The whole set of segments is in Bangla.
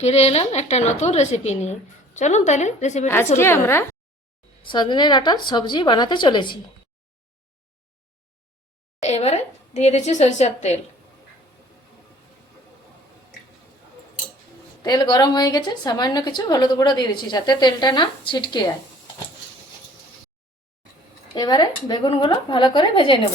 ফিরে এলাম একটা নতুন রেসিপি নিয়ে। চলুন তাহলে রেসিপিটা আজকে আমরা সজনের আটার সবজি বানাতে চলেছি। এবারে দিয়ে দিচ্ছি সরিষার তেল। তেল গরম হয়ে গেছে, সামান্য কিছু হলুদ গুঁড়ো দিয়ে দিচ্ছি যাতে তেলটা না ছিটকে যায়। এবারে বেগুনগুলো ভালো করে ভেজে নেব।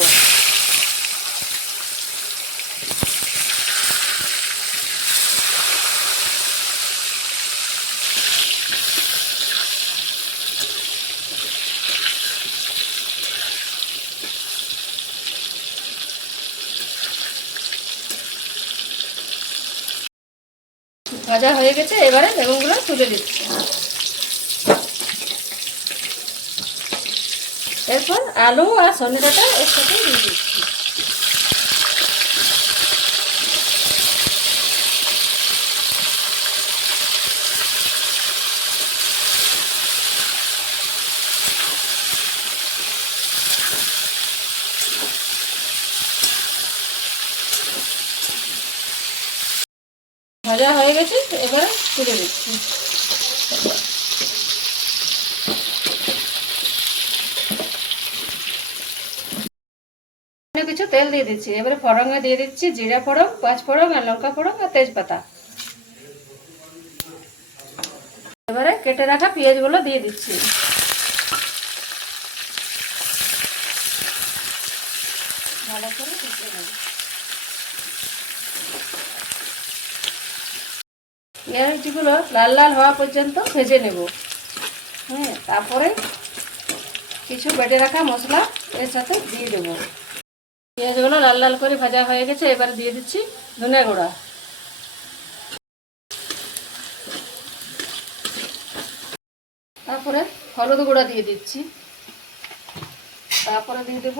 ভাজা হয়ে গেছে, এবারে বেগুনগুলো তুলে দিচ্ছি। এরপর আলু আর সজনে ডাঁটা একসাথে দিয়ে দিচ্ছি। ভাজা হয়ে গেছে, এবারে তুলে দিচ্ছি। কিছু তেল দিয়ে দিচ্ছি। এবারে ফোড়নে দিয়ে দিচ্ছি জিরা ফোড়ন, পাঁচ ফোড়ন আর লঙ্কা ফোড়ন আর তেজপাতা। এবারে কেটে রাখা পেঁয়াজগুলো দিয়ে দিচ্ছি। ভালো করে ভেজে নেব। পেঁয়াজগুলো লাল লাল হওয়া পর্যন্ত ভেজে নেব। তারপরে কিছু বেটে রাখা মশলা এর সাথে দিয়ে দেব। পেঁয়াজগুলো লাল লাল করে ভাজা হয়ে গেছে, এবারে দিয়ে দিচ্ছি ধনে গুঁড়া। তারপরে হলুদ গুঁড়া দিয়ে দিচ্ছি। তারপরে দিয়ে দেব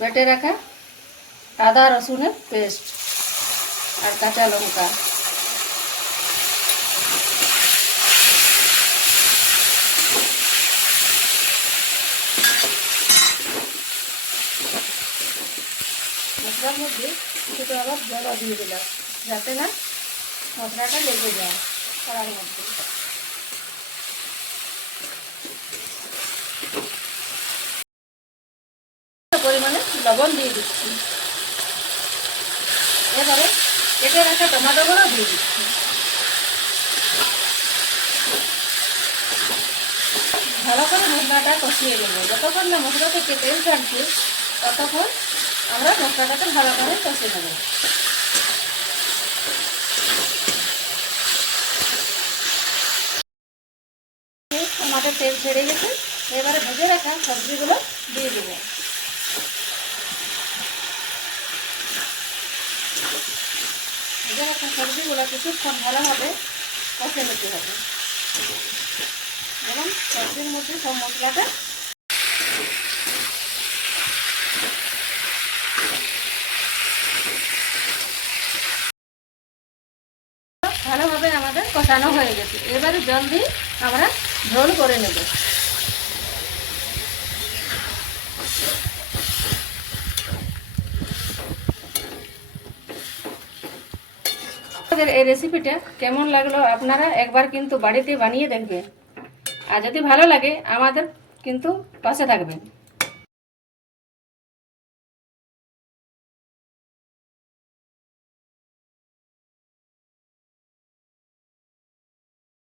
বেটে রাখা আদা রসুনের পেস্ট আর কাঁচা লঙ্কা। মশলার মধ্যে কিছুটা আবার জল দিয়ে দিলাম যাতে না মশলাটা লেগে যায় কড়ার মধ্যে। পরিমাণে লবণ দিয়ে দিচ্ছি। এবারে কেটে রাখা টমেটোগুলো দিয়ে দিচ্ছি। ভালো করে মশলাটা কষিয়ে নেব। যতক্ষণ না মশলা থেকে তেল ছাড়ছে ততক্ষণ আমরা মশলাটাকে ভালো করে কষিয়ে নেব। আমাদের তেল ছেড়ে গেছে, এবারে ভেজে রাখা সবজিগুলো দিয়ে দেবো। ভেজে রাখা সবজিগুলো কিছুক্ষণ ভালোভাবে কষে নিতে হবে এবং সবজির মধ্যে সব মশলাটা ভালোভাবে আমাদের কষানো হয়ে গেছে। এবারে জল দিয়ে আমরা ঝোল করে নেব। আমাদের এই রেসিপিটা কেমন লাগলো আপনারা একবার কিন্তু বাড়িতে বানিয়ে দেখবেন, আর যদি ভালো লাগে আমাদের কিন্তু পাশে থাকবেন।